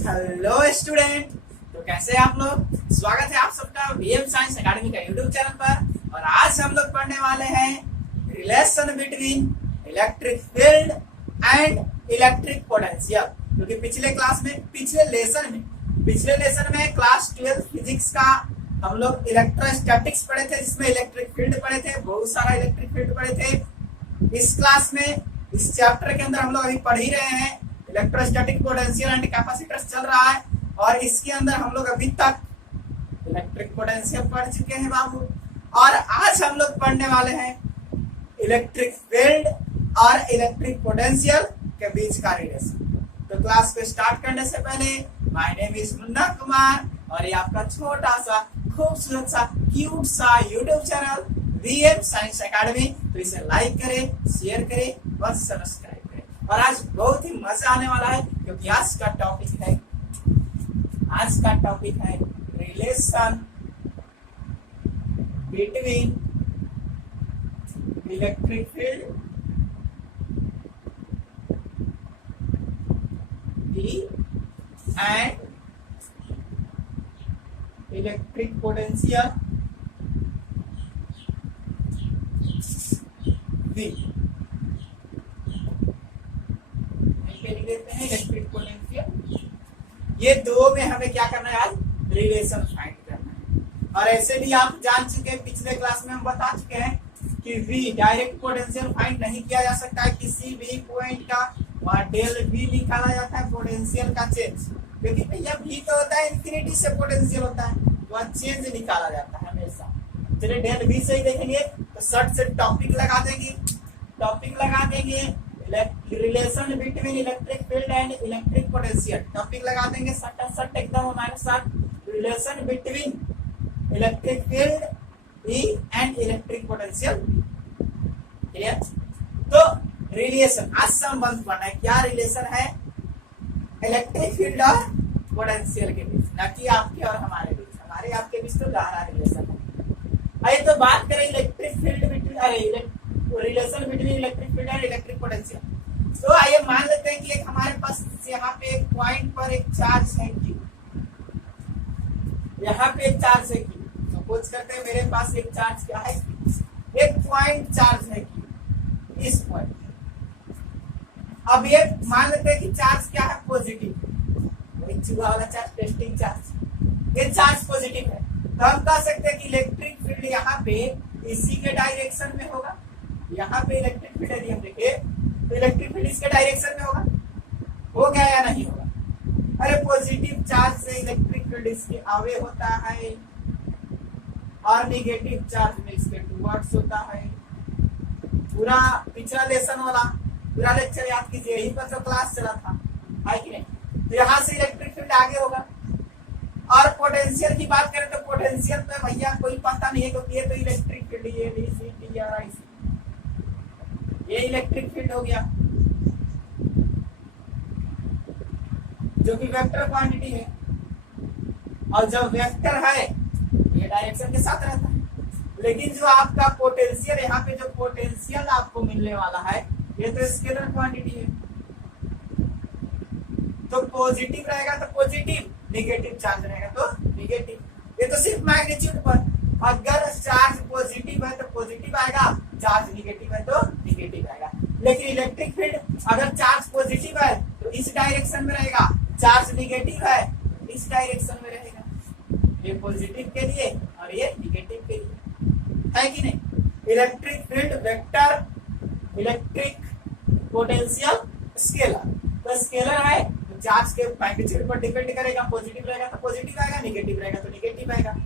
Hello student. तो कैसे हैं आप लोग। स्वागत है आप सबका वीएम साइंस एकेडमी का यूट्यूब चैनल पर। और आज हम लोग पढ़ने वाले हैं relation between electric field and electric potential. क्योंकि पिछले लेसन में क्लास 12 फिजिक्स का हम लोग इलेक्ट्रोस्टैटिक्स पढ़े थे, जिसमें इलेक्ट्रिक फील्ड पढ़े थे, बहुत सारा इलेक्ट्रिक फील्ड पढ़े थे। इस क्लास में इस चैप्टर के अंदर हम लोग अभी पढ़ ही रहे हैं, इलेक्ट्रोस्टैटिक पोटेंशियल एंड कैपेसिटर्स चल रहा है। और इसके अंदर हम लोग अभी तक इलेक्ट्रिक पोटेंशियल पढ़ चुके हैं बाबू। और आज हम लोग पढ़ने वाले हैं इलेक्ट्रिक फील्ड और इलेक्ट्रिक पोटेंशियल के बीच का रिलेशन। तो क्लास को स्टार्ट करने से पहले my name is Munna Kumar और ये आपका छोटा सा खूबसूरत सा क्यूट सा YouTube channel VM science academy. तो इसे लाइक करें, शेयर करें और सब्सक्राइब करें। और आज बहुत ही मजा आने वाला है, क्योंकि आज का टॉपिक है relation between electric field and electric potential लिख देते हैं इलेक्ट्रिक पोटेंशियल। ये दो में हमें क्या करना है, आज रिलेशन फाइंड करना है। और ऐसे भी आप जान चुके हैं, पिछले क्लास में हम बता चुके हैं कि V डायरेक्ट पोटेंशियल फाइंड नहीं किया जा सकता है। किसी भी पॉइंट का डेल V निकाला जाता है पोटेंशियल का चेंज, क्योंकि भैया V तो होता है इंफिनिटी से पोटेंशियल होता है, तो चेंज निकाला जाता है हमेशा। चलिए डेल V से ही देखेंगे, तो शर्ट से टॉपिक लगा देंगे relation between electric field and electric potential. Topic लगा देंगे सट एकदम हमारे साथ, relation between electric field E and electric potential. Clear. तो रिलेशन, आज संबंध पढ़ना है, क्या रिलेशन है इलेक्ट्रिक फील्ड और पोटेंशियल के बीच, ना कि आपके और हमारे बीच। हमारे आपके बीच तो गहरा रिलेशन है। आइए तो बात करें electric field between relation between electric field and electric potential. तो आइए मान लेते हैं कि एक हमारे पास यहाँ पे एक पॉइंट पर एक चार्ज है Q, यहाँ पे एक चार्ज है Q। सपोज करते हैं मेरे पास एक चार्ज क्या है, एक पॉइंट चार्ज है Q, इस पॉइंट। अब ये मान लेते हैं कि चार्ज क्या है, पॉजिटिव, चूहा वाला चार्ज, टेस्टिंग चार्ज। ये चार्ज पॉजिटिव है, तो हम कह सकते हैं कि इलेक्ट्रिक फील्ड यहाँ पे इसी के डायरेक्शन में होगा। यहाँ पे इलेक्ट्रिक फील्ड यदि हम देखें तो इलेक्ट्रिक फील्ड इसके डायरेक्शन में होगा। हो गया या नहीं होगा। अरे पॉजिटिव चार्ज से इलेक्ट्रिक फील्ड इसके आवे होता है और नेगेटिव चार्ज में इसके टुवर्ड्स होता है। पूरा पिछला लेसन वाला पूरा लेक्चर याद कीजिए, यहीं पर जो क्लास चला था, है कि नहीं। तो यहाँ से इलेक्ट्रिक फील्ड आगे होगा। और पोटेंशियल की बात करें तो पोटेंशियल पे भैया कोई पता नहीं है, क्योंकि ये तो इलेक्ट्रिक फील्ड, ये ये इलेक्ट्रिक फील्ड हो गया, जो कि वेक्टर क्वांटिटी है। और जब वेक्टर है ये डायरेक्शन के साथ रहता है। लेकिन जो आपका पोटेंशियल, यहाँ पे जो पोटेंशियल आपको मिलने वाला है, ये तो स्केलर क्वांटिटी है। तो पॉजिटिव रहेगा तो पॉजिटिव, नेगेटिव चार्ज रहेगा तो नेगेटिव। ये तो सिर्फ मैग्नीट्यूड पर। अगर चार्ज पॉजिटिव है तो पॉजिटिव आएगा, चार्ज नेगेटिव है तो नेगेटिव आएगा। लेकिन इलेक्ट्रिक फील्ड अगर चार्ज पॉजिटिव है तो इस डायरेक्शन में रहेगा, चार्ज नेगेटिव है इस डायरेक्शन में रहेगा। ये पॉजिटिव के लिए और ये नेगेटिव के लिए, है कि नहीं। Electric field vector, electric potential scalar. तो स्केलर है तो चार्ज के मैग्नीट्यूड पर डिपेंड करेगा, पॉजिटिव रहेगा तो पॉजिटिव आएगा, नेगेटिव रहेगा तो नेगेटिव आएगा।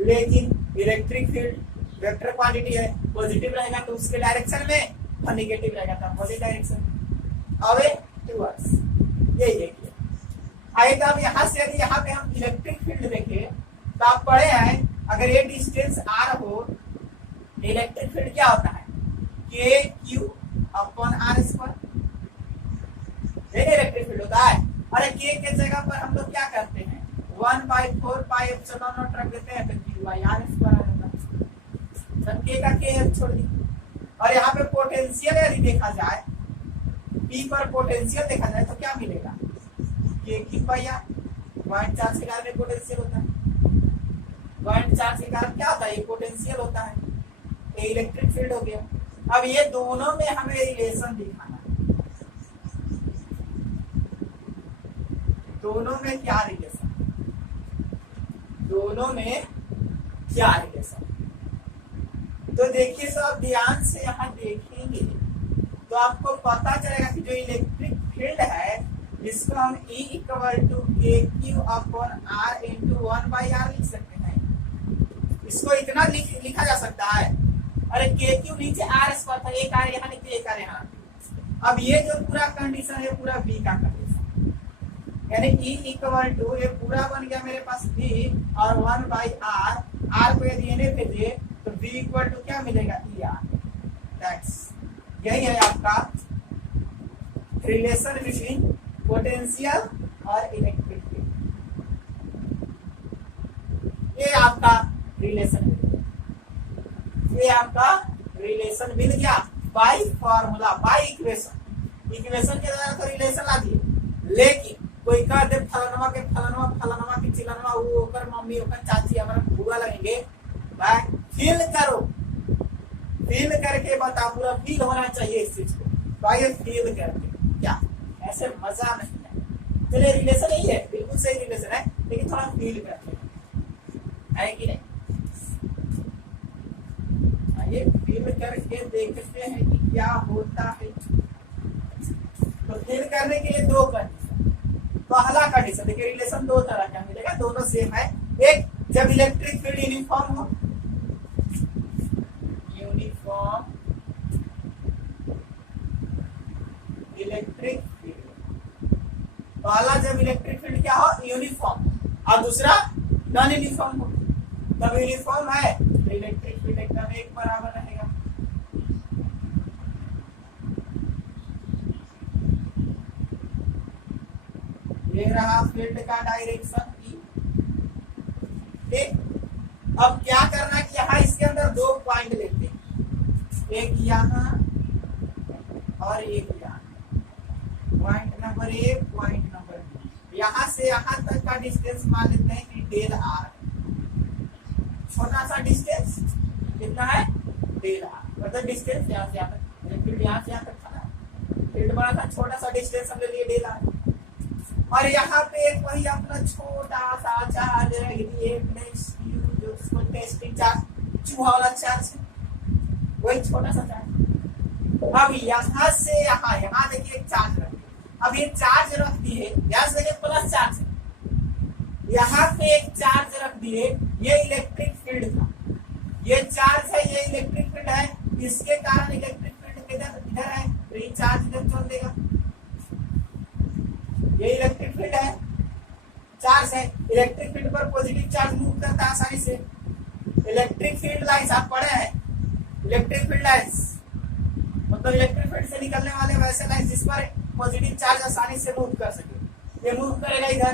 लेकिन इलेक्ट्रिक फील्ड वेक्टर क्वांटिटी है, पॉजिटिव रहेगा तो उसके डायरेक्शन में और नेगेटिव रहेगा तो अपोजिट डायरेक्शन, अवे टुवर्ड्स। यही है। आइए तो अब यहाँ से यदि यहाँ पे हम इलेक्ट्रिक फील्ड देखें तो आप पढ़े हैं, अगर ये डिस्टेंस R हो, इलेक्ट्रिक फील्ड क्या होता है, KQ upon R square. Electric field होता है। और K के जगह पर हम लोग क्या करते हैं, 1/4 पाई एप्सिलॉन नॉट रख देते हैं, तो Q/R स्क्वायर आ जाता है। K का K छोड़ दी। और यहाँ पे पोटेंशियल यदि देखा जाए, P पर पोटेंशियल देखा जाए तो क्या मिलेगा, K Q by R. Point charge के कारण पोटेंशियल होता है। पॉइंट चार्ज के कारण क्या होता है? ये पोटेंशियल होता है, ये इलेक्ट्रिक फील्ड हो गया। अब ये दोनों में हमें रिलेशन दिखाना है, दोनों में क्या रिलेशन, दोनों में क्या रिलेशन। तो देखिए, तो आप ध्यान से यहाँ देखेंगे तो आपको पता चलेगा कि जो इलेक्ट्रिक फील्ड है इसको हम E equal to K Q upon R into 1/r लिख सकते हैं। इसको इतना लिखा जा सकता है, अरे के क्यू नीचे आर स्क्वायर था, एक आर यहाँ नीचे एक आर यहाँ। अब ये जो पूरा कंडीशन है पूरा V का कंडीशन, यानी E इक्वल टू ये पूरा बन गया मेरे पास V और 1/r, r को यदि इन्हें भेजे तो V इक्वल टू क्या मिलेगा? ER। दैट्स यही है आपका रिलेशन बिटवीन पोटेंशियल और इलेक्ट्रिक फील्ड। ये आपका रिलेशन मिल गया, ये आपका रिलेशन मिल गया by formula, by equation. Equation के द्वारा तो रिलेशन ला दिए, लेकिन कोई कह दे फलानवा के फलानवा, फलानवा की चिलानवा, वो ओकर मम्मी ओकर चाची हमारा बुआ लगेंगे, भाई फील करो, फील करके बता, पूरा फील होना चाहिए इस चीज को। भाई फील करके क्या, ऐसे मजा नहीं है। चलिए रिलेशन यही है, बिल्कुल सही रिलेशन है, लेकिन थोड़ा फील करके है कि नहीं। आइए फील करके देखते हैं कि क्या होता है। तो फील करने के लिए दो कंडीशन। पहला कंडीशन देखिए, रिलेशन दो तरह का मिलेगा, दोनों सेम है। एक, जब इलेक्ट्रिक फील्ड यूनिफॉर्म हो, यूनिफॉर्म इलेक्ट्रिक फील्ड। पहला जब इलेक्ट्रिक फील्ड क्या हो? यूनिफॉर्म, और दूसरा नॉन यूनिफॉर्म हो। तब यूनिफॉर्म है तो इलेक्ट्रिक फील्ड एकदम एक बराबर रहेगा। ये रहा फील्ड का डायरेक्शन E। अब क्या करना है कि यहाँ इसके अंदर दो पॉइंट लेते हैं, एक यहाँ और एक यहाँ। Point number A, point number B. यहाँ से यहाँ तक का डिस्टेंस मान लेते हैं कि डेल आर, छोटा सा डिस्टेंस कितना है? डेल आर, मतलब डिस्टेंस यहाँ से यहाँ तक, फील्ड यहाँ से यहाँ तक था, फील्ड बड़ा था, छोटा सा डिस्टेंस हम ले लिए डेल आर। और यहाँ पे एक वही अपना छोटा सा चार्ज रख दिए, जो इसको टेस्टिंग चार्ज, चूहा वाला चार्ज, वही छोटा सा चार्ज। अब यहाँ से यहाँ, यहाँ देखिए एक चार्ज रख दिए। अब ये चार्ज रख दिए, यहाँ से देखिए प्लस चार्ज है, यहाँ पे एक चार्ज रख दिए, ये इलेक्ट्रिक फील्ड था, ये चार्ज है, ये इलेक्ट्रिक फील्ड है, इसके कारण इलेक्ट्रिक फील्ड इधर है, तो ये चार्ज इधर चल देगा। ये इलेक्ट्रिक फील्ड है, चार्ज है, इलेक्ट्रिक फील्ड पर पॉजिटिव चार्ज मूव करता है आसानी से। इलेक्ट्रिक फील्ड लाइंस आप पढ़े हैं, इलेक्ट्रिक फील्ड लाइंस मतलब इलेक्ट्रिक फील्ड से निकलने वाले वैसे लाइंस जिस पर पॉजिटिव चार्ज आसानी से मूव कर सके। ये मूव करेगा इधर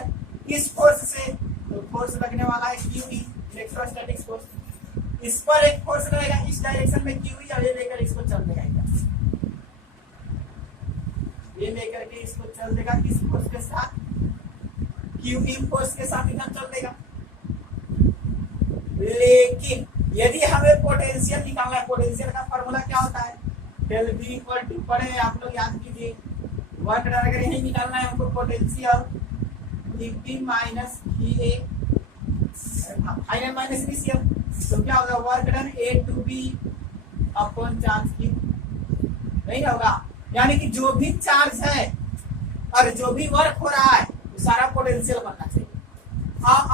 किस फोर्स से? तो फोर्स लगने वाला है QE, इलेक्ट्रोस्टैटिक फोर्स। इस पर एक फोर्स लगेगा इस डायरेक्शन में QE, और ये लेकर इसको चल देगा इधर, ये लेकर के इसको चल देगा किस फोर्स के साथ? QE फोर्स के साथ इधर चल देगा। लेकिन यदि हमें पोटेंशियल निकालना है, पोटेंशियल का फॉर्मूला क्या होता है? डेल V इक्वल टू, पढ़े आप लोग, याद कीजिए, वर्क डन अगर यही निकालना है हमको, potential VP minus VA final minus initial, तो क्या होगा? Work done A to B upon charge Q, नहीं होगा? यानी कि जो भी चार्ज है और जो भी वर्क हो रहा है वो सारा पोटेंशियल बनना चाहिए।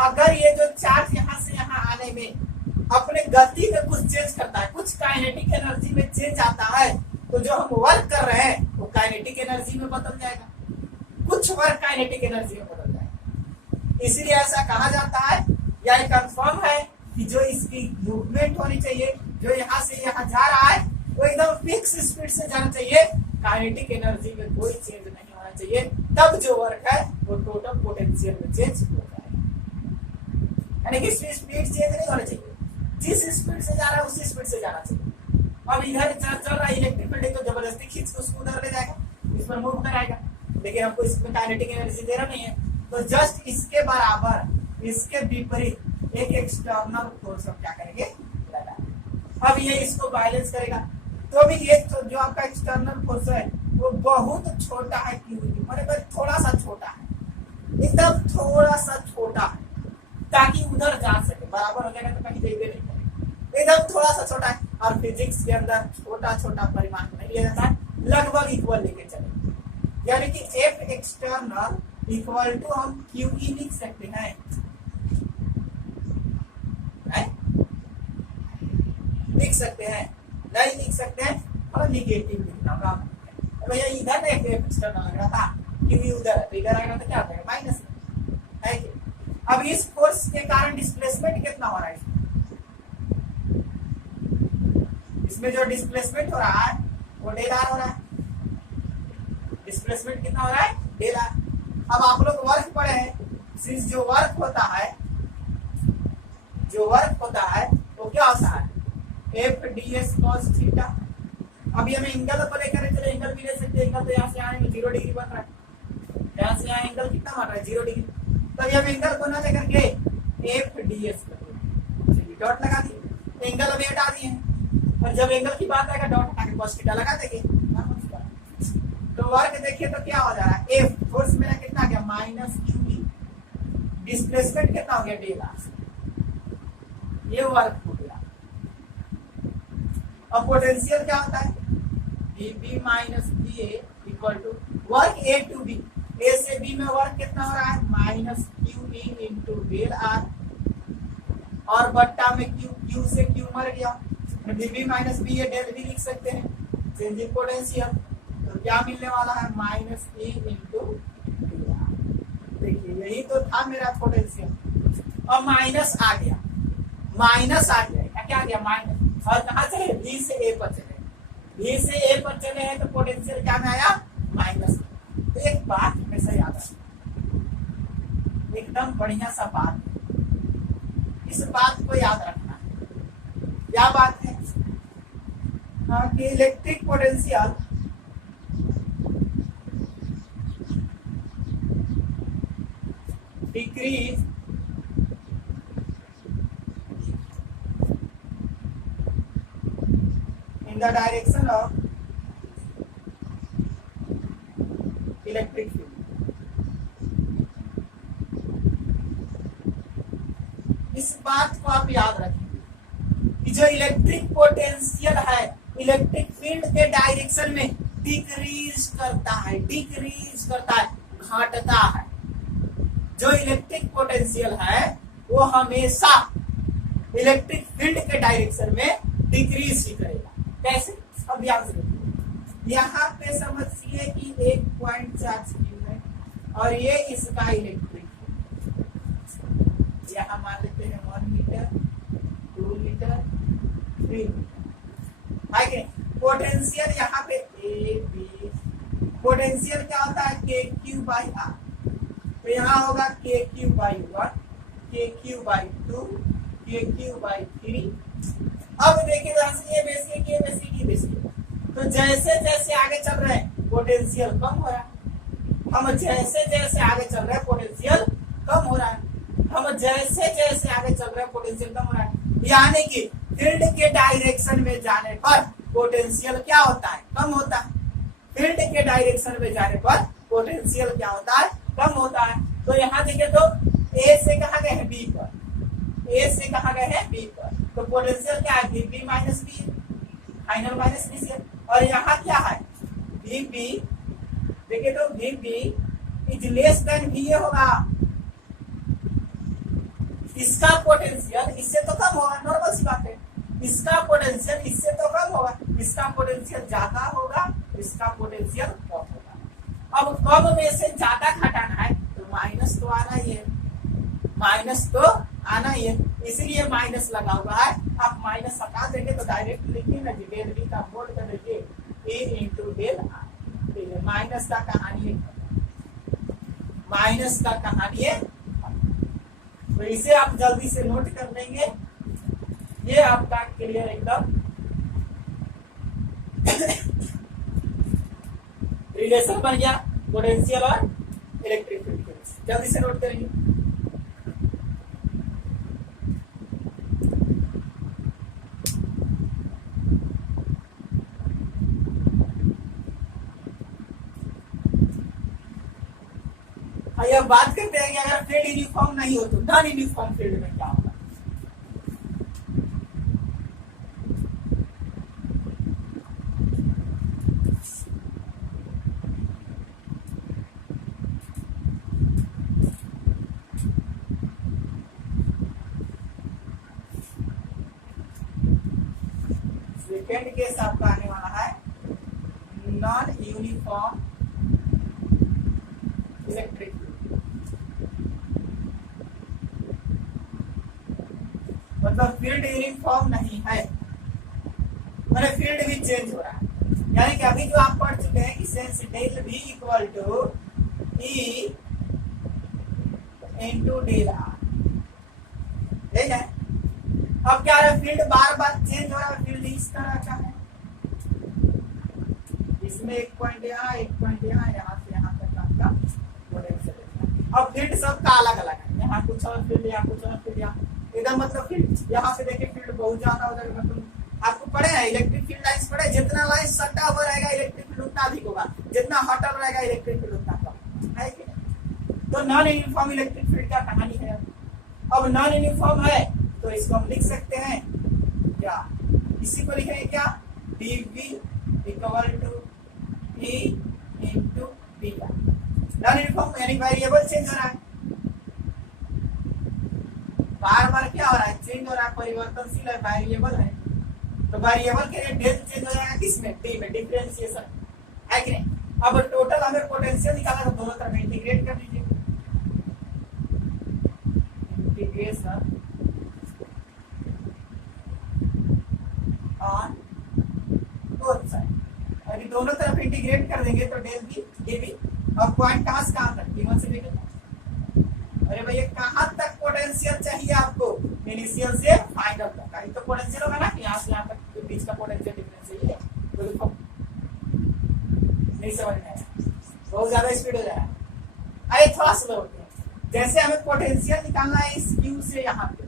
अगर ये जो चार्ज यहाँ से यहाँ आने में अपने गति में कुछ चेंज करता है, कुछ काइनेटिक एनर्जी में चेंज आता है, तो जो हम वर्क कर रहे हैं वो काइनेटिक एनर्जी में बदल जाएगा, कुछ वर्क काइनेटिक एनर्जी में बदल जाएगा। इसीलिए ऐसा कहा जाता है, या कंफर्म है कि जो इसकी मूवमेंट होनी चाहिए, जो यहाँ से यहाँ जा रहा है वो एकदम फिक्स स्पीड से जाना चाहिए, काइनेटिक एनर्जी में कोई चेंज नहीं होना चाहिए, तब जो वर्क है वो टोटल पोटेंशियल में चेंज हो जाएगा। यानी कि स्पीड चेंज नहीं होना चाहिए, जिस स्पीड से जा रहा है उसी स्पीड से जाना चाहिए। अब इधर चल रहा है इलेक्ट्रिक फील्ड, तो जबरदस्ती खींच के उसको उधर ले जाएगा, इस पर मूव कराएगा, लेकिन हमको इसमें काइनेटिक एनर्जी दे रहा नहीं है, तो जस्ट इसके बराबर, इसके विपरीत एक एक्सटर्नल फोर्स हम क्या करेंगे, लगा। अब ये इसको बैलेंस करेगा, तो भी ये तो जो आपका एक्सटर्नल फोर्स है वो बहुत छोटा है, क्यों मैंने थोड़ा सा छोटा है, एकदम थोड़ा सा छोटा है, ताकि उधर जा सके, बराबर हो जाएगा तो कहीं देवे नहीं करेगा, एकदम थोड़ा सा छोटा है। और फिजिक्स के अंदर छोटा छोटा परिमाण नहीं लिया जाता है, लगभग इक्वल लेके चले, यानी कि एफ एक्सटर्नल इक्वल टू हम क्यू ई लिख सकते हैं, लिख सकते हैं, नहीं लिख सकते हैं और निगेटिव लिखना होगा भैया, इधर एफ एक्सटर्नल लग रहा था, क्यू ई उधर है, तो इधर आएगा तो क्या हो जाएगा, माइनस है। अब इस फोर्स के कारण डिस्प्लेसमेंट कितना हो रहा है, इसमें जो डिस्प्लेसमेंट हो रहा है वो डेल आर हो रहा है, डिस्प्लेसमेंट कितना हो रहा है, डेल आर। अब आप लोग वर्क पढ़े हैं, सिंस जो वर्क होता है वो क्या होता है, F D S cos theta. अभी हमें एंगल को लेकर चले, एंगल भी ले सकते हैं, एंगल तो यहाँ से आएंगे 0 डिग्री बन रहा है, यहाँ से यहाँ एंगल कितना बन रहा है, 0 डिग्री। तो हम एंगल को ना लेकर के एफ डी एस कर डॉट लगा दिए, एंगल अभी हटा दिए, और जब एंगल की बात आएगा डॉट हटा के कॉस थीटा लगा देंगे। तो वर्क देखिए तो क्या हो जा रहा है, एफ फोर्स मेरा कितना गया, माइनस क्यू ई, डिस्प्लेसमेंट कितना हो गया, डेल आर, ये वर्क हो गया। अब पोटेंशियल क्या होता है, B minus B a equal to work a to b, a से बी में वर्क कितना हो रहा है, minus q e into del r, और बट्टा में क्यू से क्यू मर गया, b minus B a del भी लिख सकते हैं, चेंज इन पोटेंशियल, तो क्या मिलने वाला है, minus A into del R. देखिए यही तो था मेरा पोटेंशियल, और माइनस आ गया, क्या आ गया, माइनस, और कहां से, बी से ए पर चले, बी से ए पर चले हैं तो पोटेंशियल क्या में आया, माइनस। तो एक बात हमेशा याद रखना, एकदम बढ़िया सा बात, इस बात को याद रखना है। क्या बात है, हाँ, कि electric potential decrease in the direction of electric field। इस बात को आप याद रखेंगे कि जो इलेक्ट्रिक पोटेंशियल है इलेक्ट्रिक फील्ड के डायरेक्शन में डिक्रीज करता है, घटता है। जो इलेक्ट्रिक पोटेंशियल है वो हमेशा इलेक्ट्रिक फील्ड के डायरेक्शन में डिक्रीज ही करेगा। कैसे, अब ध्यान से देखिए, यहाँ पे समझिए कि एक पॉइंट चार्ज क्यू है और ये इसका इलेक्ट्रिक फील्ड, यहाँ मान लेते हैं 1 मीटर, 2 मीटर, 3 मीटर, है कि पोटेंशियल यहाँ पे ए बी, पोटेंशियल क्या होता है, के क्यू बाई आर, तो यहाँ होगा के क्यू बाई 1, के क्यू बाई 2, के क्यू बाई 3। अब देखिए ये बेसिक, ये बेसिक, ये बेसिक, तो जैसे जैसे आगे चल रहे हैं पोटेंशियल कम हो रहा है, हम जैसे जैसे आगे चल रहे हैं पोटेंशियल कम हो रहा है, हम जैसे जैसे आगे चल रहे हैं पोटेंशियल कम हो रहा है, यानी कि फील्ड के डायरेक्शन में जाने पर पोटेंशियल क्या होता है, कम होता है। फील्ड के डायरेक्शन में जाने पर पोटेंशियल क्या होता है, कम होता है। तो यहाँ देखिए तो ए से कहा गए हैं बी पर, ए से कहा गए हैं बी पर, तो पोटेंशियल क्या है, B minus B, final minus B से। और यहाँ क्या है, बी बी, देखिए तो B B is less than B A होगा, इसका पोटेंशियल इससे तो कम होगा, नॉर्मल सी बात है, इसका पोटेंशियल इससे तो कम होगा, इसका पोटेंशियल ज्यादा होगा, इसका पोटेंशियल कम होगा। अब कम में से ज्यादा घटाना है तो माइनस तो आना ही है, माइनस तो आना ही है, इसलिए माइनस लगा हुआ है। आप माइनस हटा देंगे तो डायरेक्ट लिखिए ना, डेल बी का मोड कर दीजिए ए इंटू डेल आर। माइनस का कहानी है, माइनस का कहानी है, तो इसे आप जल्दी से नोट कर लेंगे, ये आपका क्लियर एकदम रिलेशन बन गया पोटेंशियल और इलेक्ट्रिक फील्ड की वजह से। जल्दी से नोट करेंगे। अब बात करते हैं कि अगर फील्ड यूनिफॉर्म नहीं हो तो नॉन यूनिफॉर्म फील्ड में क्या होगा। सेकेंड केस आपका आने वाला है नॉन यूनिफॉर्म इलेक्ट्रिक। मतलब फील्ड यूनिफॉर्म नहीं है, मैंने फील्ड भी चेंज हो रहा है। यानी कि अभी जो आप पढ़ चुके हैं कि sense del V equal to E into del R, ठीक है। अब क्या है, फील्ड बार बार चेंज हो रहा है। फील्ड इस तरह का है, इसमें एक पॉइंट यहाँ, एक पॉइंट यहाँ से यहाँ तक आपका पोटेंशियल है। अब फील्ड सबका अलग अलग है, यहाँ कुछ और फील्ड, यहाँ कुछ और फील्ड, यहाँ एकदम मतलब फील्ड यहाँ से देखिए फील्ड बहुत ज्यादा हो जाएगा। मतलब आपको पढ़े हैं इलेक्ट्रिक फील्ड लाइंस पढ़े, जितना लाइन सटा हुआ रहेगा इलेक्ट्रिक फील्ड उतना अधिक होगा, जितना हटा हुआ रहेगा इलेक्ट्रिक फील्ड उतना कम है कि नहीं। तो नॉन यूनिफॉर्म इलेक्ट्रिक फील्ड का कहानी है। अब नॉन यूनिफॉर्म है तो इसको हम लिख सकते हैं क्या, इसी को लिखेंगे क्या, dV equal to E into dr। Non uniform यानी वेरिएबल चेंज हो रहा है, बार बार क्या हो रहा है, चेंज हो रहा है, परिवर्तनशील है, वेरिएबल है। तो वेरिएबल के लिए डेल चेंज हो जाएगा किसमें, डी में, डिफरेंशिएशन है कि नहीं। अब टोटल हमें पोटेंशियल निकालना है, दोनों तरफ इंटीग्रेट कर दीजिए। इंटीग्रेशन ऑन बोथ साइड, अभी दोनों तरफ इंटीग्रेट कर देंगे तो डेल V dV। अब पॉइंट कहां से कहां तक, D1 से लेकर, अरे भैया कहां तक पोटेंशियल चाहिए आपको, इनिशियल से फाइनल तक। अभी तो पोटेंशियल होगा ना कि यहाँ से यहाँ तक तो बीच का पोटेंशियल डिफरेंस है। तो देखो नहीं समझ में आया, बहुत ज्यादा स्पीड हो जाएगा। आइए थोड़ा स्लो होते हैं। जैसे हमें पोटेंशियल निकालना है इस Q से यहाँ पे,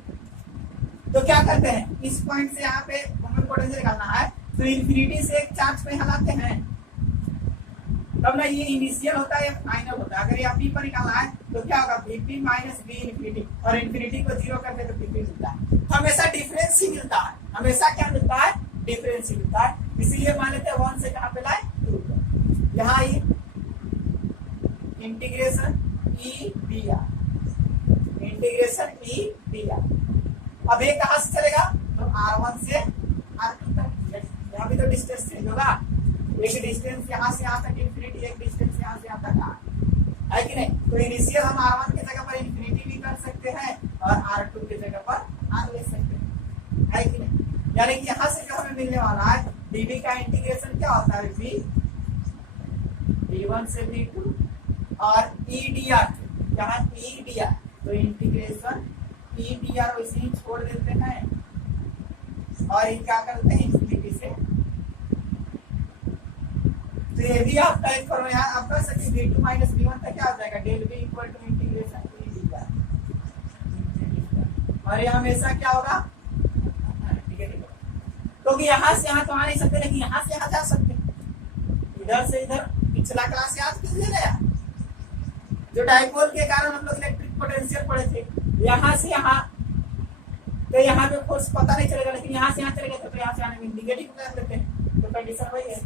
तो क्या करते हैं, इस पॉइंट से यहाँ पे हमें पोटेंशियल निकालना है, तो इन्फिनिटी से एक चार्ज पे हलाते हैं तब ना ये इनिशियल होता है या फाइनल होता है। अगर ये P पर निकालना है तो क्या होगा, Vp माइनस V इन्फिनिटी, और इन्फिनिटी को जीरो करते तो Vp मिलता है। हमेशा डिफरेंस ही मिलता है, हमेशा क्या मिलता है, डिफरेंस ही मिलता है। इसीलिए मान लेते हैं 1 से कहां पे लाए 2 पे। यहाँ ये integration E dr, integration E dr। अब ये कहां से चलेगा, तो R1 से R2 तक। यहाँ भी तो डिस्टेंस चेंज होगा, एक डिस्टेंस यहाँ से यहाँ तक इन्फिनिटी, एक डिस्टेंस यहाँ से यहाँ तक है कि नहीं। तो इनिशियल हम R1 की जगह पर इन्फिनिटी भी कर सकते हैं और R2 की जगह पर R ले सकते हैं, है कि नहीं। यानी कि यहाँ से जो हमें मिलने वाला है dV का इंटीग्रेशन क्या होता है, V V1 से V2 और E dr, यहाँ E dr, तो इंटीग्रेशन E dr वैसे ही छोड़ देते हैं और ये क्या करते हैं, इन्फिनिटी से। तो ये भी आपका एक फॉर्मूला यहाँ आप कर सकते हैं, V2 माइनस V1 तक क्या हो जाएगा, del V equal to integration E dr, और ये हमेशा क्या होगा, ठीक है, क्योंकि यहाँ से यहाँ तो आ नहीं सकते, लेकिन यहाँ से यहाँ जा सकते हैं। इधर से इधर पिछला क्लास याद कीजिए गया, जो डाइपोल के कारण हम लोग इलेक्ट्रिक पोटेंशियल पढ़े थे, यहाँ से यहाँ, तो यहाँ पे फोर्स पता नहीं चलेगा, लेकिन यहाँ से यहाँ चलेगा तो यहाँ से आने में निगेटिव कर देते हैं, तो कंडीशन वही है,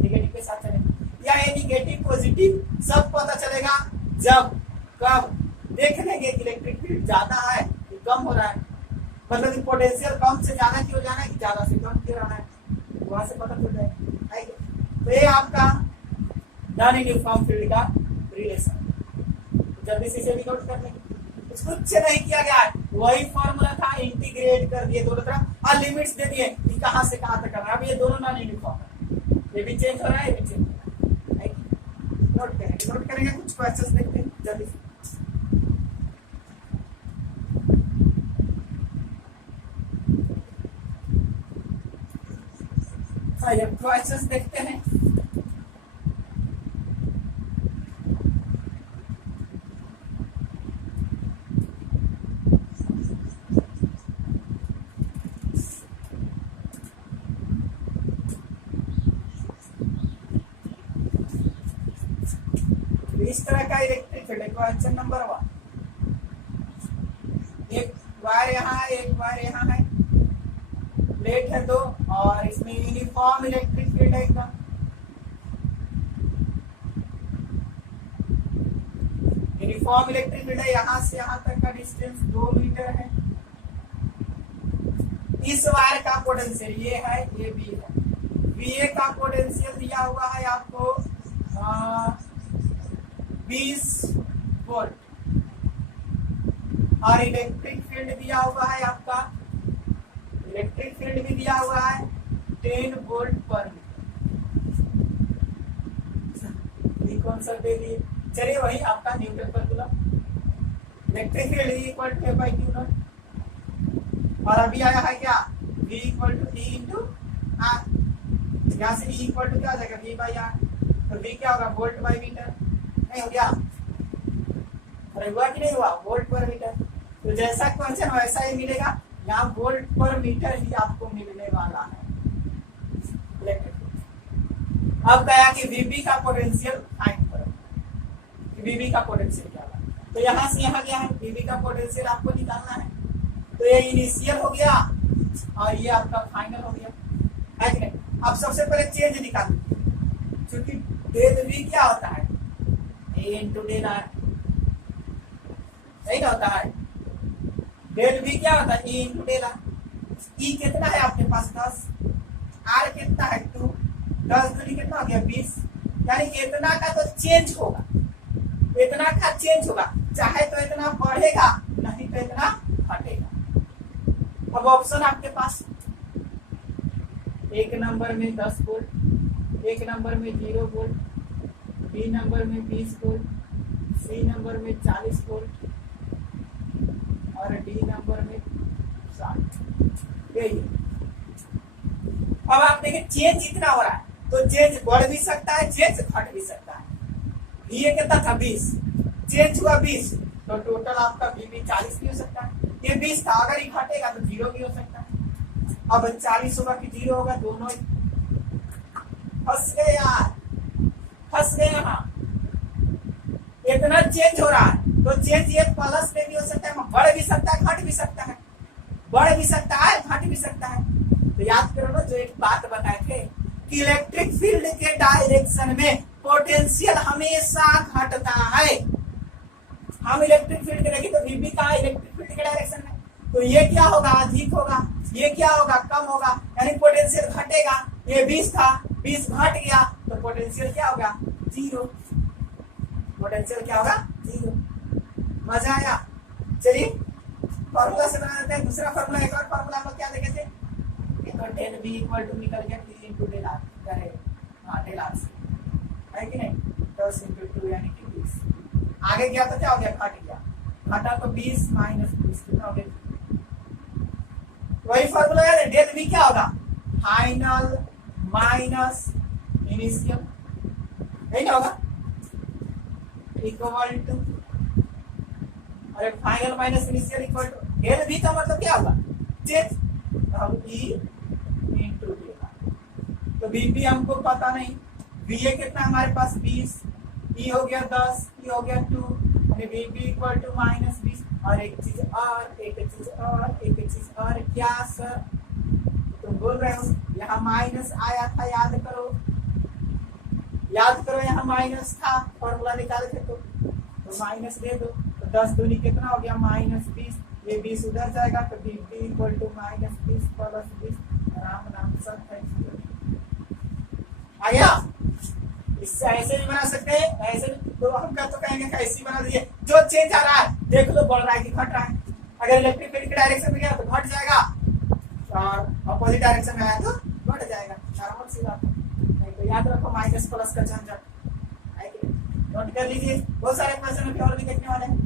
निगेटिव के साथ चलेगा। या ये निगेटिव पॉजिटिव सब पता चलेगा जब कब देख लेंगे कि इलेक्ट्रिक फील्ड ज्यादा है कि कम हो रहा है, मतलब पोटेंशियल कम से ज्यादा क्यों जाना है कि ज्यादा से कम क्यों रहना है, वहां से पता चल जाएगा। तो ये आपका नॉन यूनिफॉर्म फील्ड का रिलेशन, जल्दी से इसे नोट कर लेंगे। कुछ नहीं किया गया है, वही फॉर्मूला था, इंटीग्रेट कर दिए दोनों तरफ और लिमिट्स दे दिए कि कहां से कहां तक करना है। अब ये दोनों नॉन यूनिफॉर्म है, ये भी चेंज हो रहा है, ये भी चेंज हो रहा है। नोट करेंगे, कुछ क्वेश्चंस देखते हैं जल्दी से। क्वेश्चंस देखते हैं। इस तरह का इलेक्ट्रिक फील्ड है। क्वेश्चन नंबर 1, एक वायर यहाँ है, एक वायर यहाँ है, प्लेट है 2 और इसमें यूनिफॉर्म इलेक्ट्रिक फील्ड है एकदम। यूनिफॉर्म इलेक्ट्रिक फील्ड है, यहाँ से यहाँ तक का डिस्टेंस 2 मीटर है। इस वायर का पोटेंशियल ये है, ये बी है। VA का पोटेंशियल दिया हुआ है आपको 20 वोल्ट और इलेक्ट्रिक फील्ड दिया हुआ है आपका, इलेक्ट्रिक फील्ड भी दिया हुआ है 10 वोल्ट पर मीटर। ये कौन सा दे दिए? चलिए वही आपका न्यूटन पर coulomb. Electric field equal to F/q naught और अभी आया है क्या V equal to E into R. यहाँ से E इक्वल टू क्या आ जाएगा V/r, तो V क्या होगा वोल्ट बाई मीटर। नहीं हो गया? अरे हुआ कि नहीं हुआ? वोल्ट पर मीटर। तो जैसा क्वेश्चन वैसा ही मिलेगा, यहाँ वोल्ट पर मीटर ही आपको मिलने वाला है। अब कहा कि VB का पोटेंशियल फाइंड करो, VB का पोटेंशियल क्या होगा। तो यहाँ से यहाँ क्या है, VB का पोटेंशियल आपको निकालना है। तो ये इनिशियल हो गया और ये आपका फाइनल हो गया, है कि नहीं। अब सबसे पहले चेंज निकाल, क्योंकि डेल V क्या होता है A इंटू डेल R, सही होता है। डेल V क्या होता है E into del R। E कितना है आपके पास 10, R कितना है 2, 10 दूनी कितना हो गया 20, यानी इतना का तो चेंज होगा, इतना का चेंज होगा, चाहे तो इतना बढ़ेगा नहीं तो इतना घटेगा। अब ऑप्शन आपके पास, एक नंबर में 10 वोल्ट, एक नंबर में 0 वोल्ट, बी नंबर में 20 वोल्ट, सी नंबर में 40 वोल्ट और डी नंबर में 60। यही अब आप देखिए चेंज इतना हो रहा है, तो चेंज बढ़ भी सकता है, चेंज घट भी सकता है। ये कितना था 20, चेंज हुआ 20, तो टोटल आपका VB 40 भी हो सकता है। ये 20 था, अगर ये घटेगा तो 0 भी हो सकता है। अब 40 होगा कि 0 होगा, दोनों फंस गए यार, फंस गए यहाँ। इतना चेंज हो रहा है तो चेंज ये प्लस में भी हो सकता है, बढ़ भी सकता है, घट भी सकता है, बढ़ भी सकता है, घट भी सकता है। तो याद करो ना जो एक बात बताए थे कि इलेक्ट्रिक फील्ड के डायरेक्शन में पोटेंशियल हमेशा घटता है। हम इलेक्ट्रिक फील्ड के देखें तो VB का इलेक्ट्रिक फील्ड के डायरेक्शन में, तो ये क्या होगा अधिक होगा, ये क्या होगा कम होगा, यानी पोटेंशियल घटेगा। ये 20 था, 20 घट गया तो पोटेंशियल क्या होगा 0, पोटेंशियल क्या होगा 0। मजा आया? चलिए फॉर्मूला से बना देते हैं दूसरा फॉर्मूला। एक और फॉर्मूला हम लोग क्या देखे थे, तो डेल V इक्वल टू निकल गया T इंटू डेल R, क्या है डेल R है कि नहीं, 10 इंटू 2 यानी कि 20। आगे गया तो क्या हो गया घट गया, घटा तो 20 माइनस 20 कितना हो गया, वही फॉर्मूला है। डेल V क्या होगा फाइनल माइनस इनिशियल, यही ना होगा, इक्वल टू, अरे final minus initial equal to del V का मतलब क्या होगा चेंज, अब E इंटू डेल R। तो VB हमको पता नहीं, VA कितना हमारे पास 20, E हो गया 10, E हो गया 2, VB इक्वल टू माइनस 20। और एक चीज और, एक चीज और, एक चीज और, क्या सर तुम बोल रहे हो यहाँ माइनस आया था, याद करो, याद करो यहाँ माइनस था, फॉर्मूला निकाले थे तो माइनस दे दो। तो 10 दूनी कितना हो गया माइनस 20, ये 20 उधर जाएगा तो VB equal to minus 20 plus 20, Ram नाम सब है आ गया। इससे ऐसे भी बना सकते हैं, ऐसे भी तो हम क्या तो कहेंगे कि ऐसे बना दीजिए, जो चेंज आ रहा है देख लो बढ़ रहा है कि घट रहा है। अगर इलेक्ट्रिक फील्ड के डायरेक्शन में गया तो घट जाएगा और अपोजिट डायरेक्शन में आया तो बढ़ जाएगा, नॉर्मल सी बात है। नहीं तो याद रखो माइनस प्लस का झंझट, नोट कर लीजिए। बहुत सारे क्वेश्चन अभी और भी देखने वाले हैं।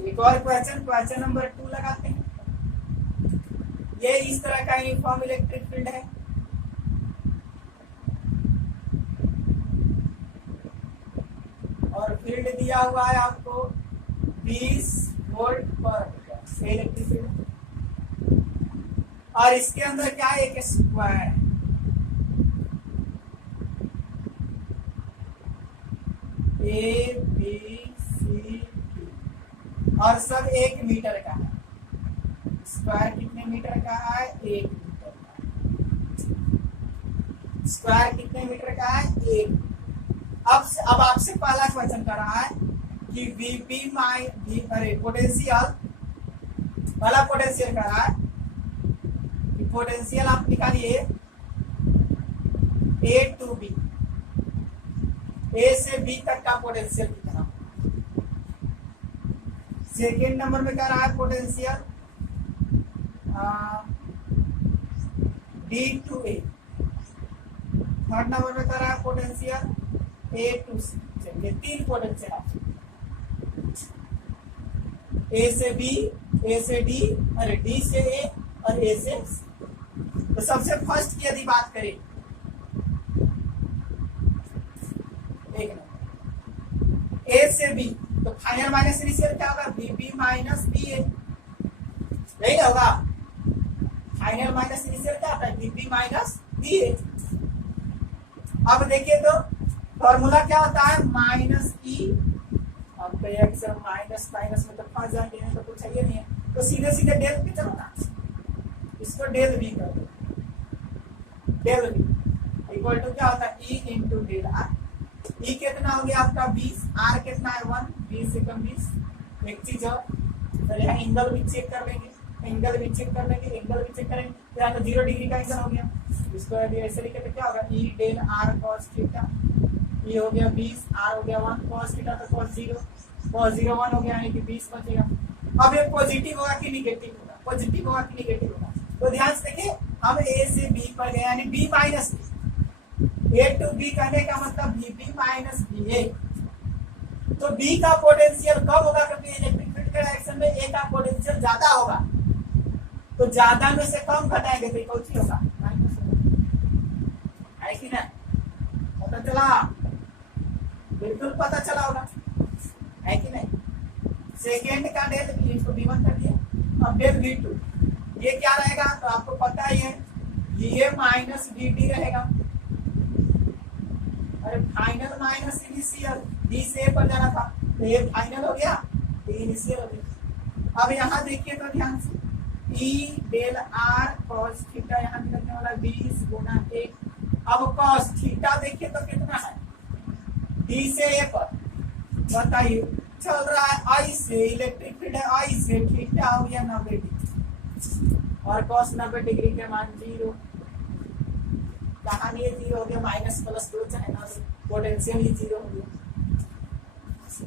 एक और क्वेश्चन नंबर 2 लगाते हैं। ये इस तरह का यूनिफॉर्म इलेक्ट्रिक फील्ड है, और फील्ड दिया हुआ है आपको 20 वोल्ट पर मीटर इलेक्ट्रिक फील्ड। और इसके अंदर क्या है, एक square A B C D और सब 1 मीटर का है। स्क्वायर कितने मीटर का है, 1 मीटर का। स्क्वायर कितने मीटर का है, 1। अब आपसे पहला क्वेश्चन कर रहा है कि वीपी पोटेंशियल, पहला पोटेंशियल कर रहा है कि पोटेंशियल आप निकालिए ए टू बी, ए से बी तक का पोटेंशियल कितना। सेकेंड नंबर में कह रहा है potential D to A. Third number में कह रहा है पोटेंशियल ए टू सी। चलिए 3 पोटेंशियल आपसे, ए से बी, ए से डी, अरे डी से ए और ए से सी। तो सबसे फर्स्ट की यदि बात करें, ए से बी, तो फाइनल माइनस इनिशियल क्या होगा, बी बी माइनस बी ए, यही होगा। फाइनल माइनस इनिशियल क्या होता है, बी बी माइनस बी ए। अब देखिए तो फॉर्मूला क्या होता है, माइनस ई। अब अक्सर माइनस माइनस में तो फंस जाएंगे, तो कुछ चाहिए नहीं है, तो सीधे सीधे डेल पे चलो ना, इसको डेल बी कर दो। डेल बी इक्वल टू क्या होता है, ई इंटू डेल आर। ई कितना हो गया आपका 20, आर कितना है 1, 20 से कम 20। एक चीज और, तो यहाँ एंगल भी चेक कर लेंगे, एंगल भी चेक कर लेंगे, एंगल भी चेक करेंगे। तो यहाँ तो 0 डिग्री का एंगल हो गया, इसको ऐसे लिखे तो क्या होगा, E del R cos theta. E हो गया 20, आर हो गया 1, कॉस थीटा तो कॉस 0, कॉस 0 1 हो गया, यानी कि 20 बचेगा। अब ये पॉजिटिव होगा कि निगेटिव होगा, पॉजिटिव होगा कि निगेटिव होगा। तो ध्यान से देखिए, हम ए से बी पर गए, यानी B minus B. A to B कहने का मतलब B B minus B A. तो बी का पोटेंशियल कब होगा, क्योंकि इलेक्ट्रिक फील्ड के डायरेक्शन में ए का पोटेंशियल ज्यादा होगा, तो ज्यादा में से कम घटाएंगे तो कौन सी होगा, माइनस होगा। है कि ना, पता चला, बिल्कुल पता चला होगा, है कि नहीं। सेकेंड का डेल बी, इसको बी1 कर दिया। अब डेल बी2 ये क्या रहेगा, तो आपको पता ही है, ये माइनस डी टी रहेगा। अरे फाइनल माइनस इनिशियल, डी से ए पर जाना था, तो ये फाइनल हो गया, ये इनिशियल हो गया। अब यहाँ देखिए तो ध्यान से, E del R cos theta यहाँ निकलने वाला 20 गुना 1। अब कॉस थीटा देखिए तो कितना है, डी से ए पर, बताइए चल रहा है आई से, इलेक्ट्रिक फील्ड है आई से, थीटा हो गया 90 डिग्री और कॉस 90 डिग्री के मान 0। कहानी 0 हो गया, माइनस प्लस 2 चाहे ना, पोटेंशियल ही 0 हो गया।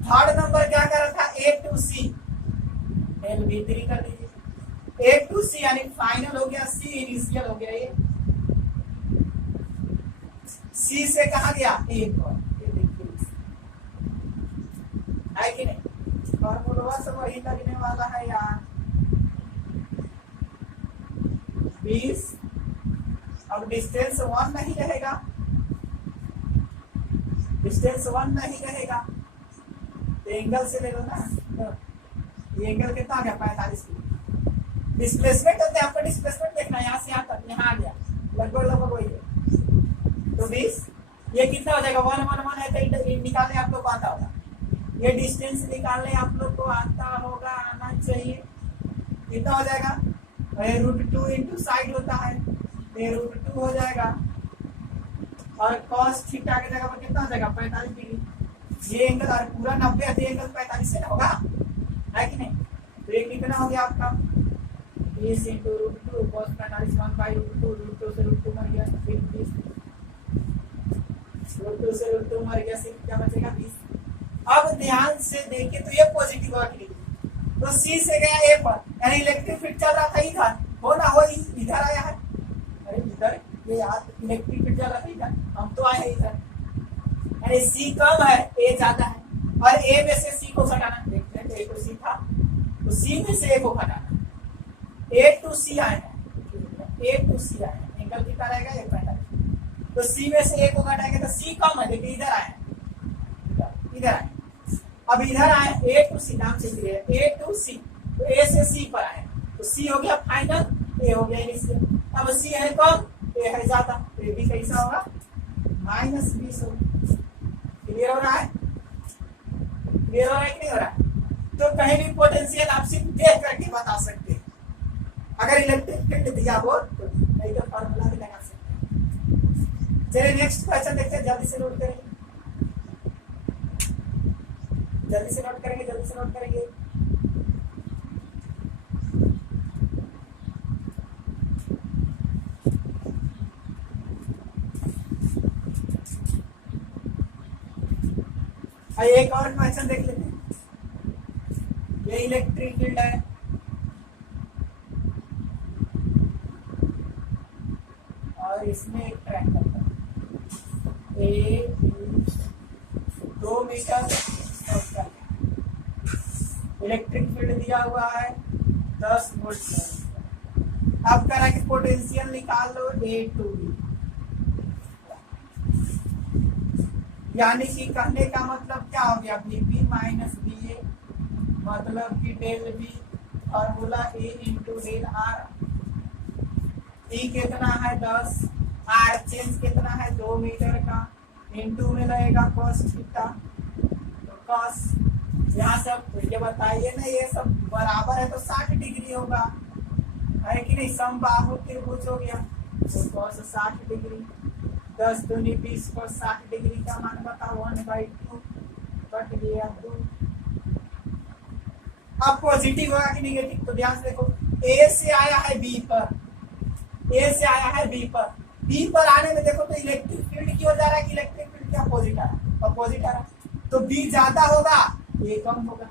थर्ड नंबर क्या कर रहा था, ए टू सी, एल बी 3 कर दीजिए। ए टू सी यानी फाइनल हो गया, सी इनिशियल हो गया। ये सी से कहा गया ए पर, ये देखिए है कि नहीं, फॉर्मूला सब वही लगने वाला है यार। 20, अब डिस्टेंस 1 नहीं रहेगा, डिस्टेंस 1 नहीं रहेगा, तो एंगल से ले लो ना। ये एंगल कितना आ गया, 45 डिग्री। डिस्प्लेसमेंट होते हैं, आपको डिस्प्लेसमेंट देखना है, यहाँ से यहाँ तक, यहाँ आ गया, लगभग लगभग वही है। तो 20, ये कितना हो जाएगा, 1 1 1 है, तो निकालने आप लोग को आता होगा, ये डिस्टेंस निकालने आप लोग को आता होगा, आना चाहिए। कितना हो जाएगा, √2 इंटू साइड होता है, √2 हो जाएगा। और कॉस थीटा की जगह पर कितना हो जाएगा, 45 डिग्री। ये एंगल और पूरा 90 है, एंगल 45 से होगा, है कि नहीं। तो ये कितना हो गया आपका, 20 इंटू √2 कॉस 45 1/√2, √2 से √2 मर गया, फिर 20, √2 से √2 मर गया, सिर्फ क्या बचेगा 20। अब ध्यान से देखिए तो ये पॉजिटिव होगा कि नहीं, तो सी से गया ए पर, यानी इलेक्ट्रिक फील्ड चल रहा था इधर, हो ना हो इधर आया है, अरे इधर ये यार इलेक्ट्रिक फील्ड चल रहा था इधर, हम तो आए हैं इधर, यानी सी कम है ए ज्यादा है, और ए में से सी को घटाना, देखते हैं ए को सी था, तो सी में से ए को घटाना, ए टू सी आए हैं, ए टू सी आए हैं, एंगल कितना रहेगा 145, तो सी में से ए को घटाएंगे तो सी कम है, देखिए इधर आए, इधर आए, अब इधर आए ए टू सी, नाम से ए टू सी, तो ए से सी पर आए, तो सी हो गया फाइनल, ए हो गया इनिशियल। अब सी है कम, ए है ज्यादा, तो ए भी कैसा होगा -20 होगा। क्लियर हो रहा है? क्लियर हो रहा है कि नहीं हो रहा है? तो कहीं भी पोटेंशियल आप सिर्फ देख करके बता सकते हैं, अगर इलेक्ट्रिक फील्ड दिया हो तो, नहीं तो फॉर्मूला भी लगा सकते हैं। चलिए नेक्स्ट क्वेश्चन देखते हैं, जल्दी से नोट करेंगे, जल्दी से नोट करेंगे, जल्दी से नोट करेंगे। एक और क्वेश्चन देख लेते हैं। ये इलेक्ट्रिक फील्ड है, और इसमें एक ट्रायंगल है, ए 2 मीटर सर्कल, इलेक्ट्रिक फील्ड दिया हुआ है 10 वोल्ट। अब कह रहा है कि पोटेंशियल निकाल लो ए टू बी, यानी कि कहने का मतलब क्या हो गया, Vp माइनस Va, मतलब कि del V formula A into del R। E कितना है 10, R चेंज कितना है 2 मीटर का, इंटू में लगेगा cos थीटा, तो cos यहाँ सब ये बताइए ना, ये सब बराबर है तो 60 डिग्री होगा, है कि नहीं? समबाहु त्रिभुज हो गया, तो cos 60 डिग्री, 10 दूनी 20 को 60 डिग्री का मान बताओ, 1/2 कट गया 2। अब पॉजिटिव होगा कि नेगेटिव, तो ध्यान से देखो, ए से आया है बी पर, ए से आया है बी पर, बी पर आने में देखो तो इलेक्ट्रिक फील्ड की हो जा रहा है कि इलेक्ट्रिक फील्ड क्या अपोजिट आ रहा है, अपोजिट आ रहा है, तो बी ज्यादा होगा ए कम होगा,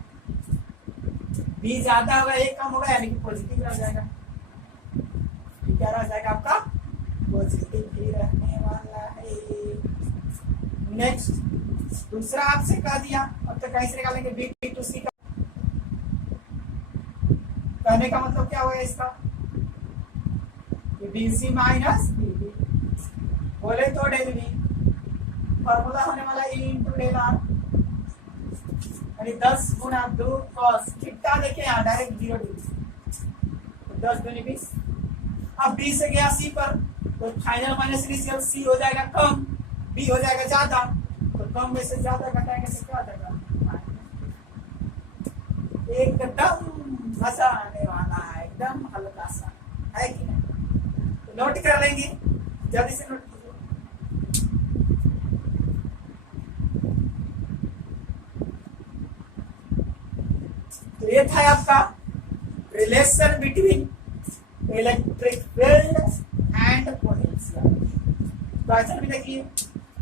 बी ज्यादा होगा ए कम होगा, यानी कि पॉजिटिव रह जाएगा। क्या रह जाएगा आपका? पॉजिटिव ही रहने वाला है। नेक्स्ट दूसरा आपसे कह दिया, अब तक कैसे निकालेंगे बी टू सी का, कहने का मतलब क्या होगा इसका, B C minus B B, बोले तो डेल बी, फॉर्मूला होने वाला ई इंटू डेल आर, यानी 10 गुना 2 cos थीटा, देखिए यहाँ डायरेक्ट 0 डिग्री, 10 दूनी 20। अब बी से गया सी पर, तो फाइनल माइनस इनिशियल, सी हो जाएगा कम, बी हो जाएगा ज्यादा, तो कम में से ज्यादा घटाएंगे तो क्या हो जाएगा, एकदम मजा आने वाला है, एकदम हल्का सा, है कि नहीं? तो नोट कर लेंगे, जल्दी से नोट कीजिए। तो ये था आपका relation between electric field and potential. Question भी देखिए,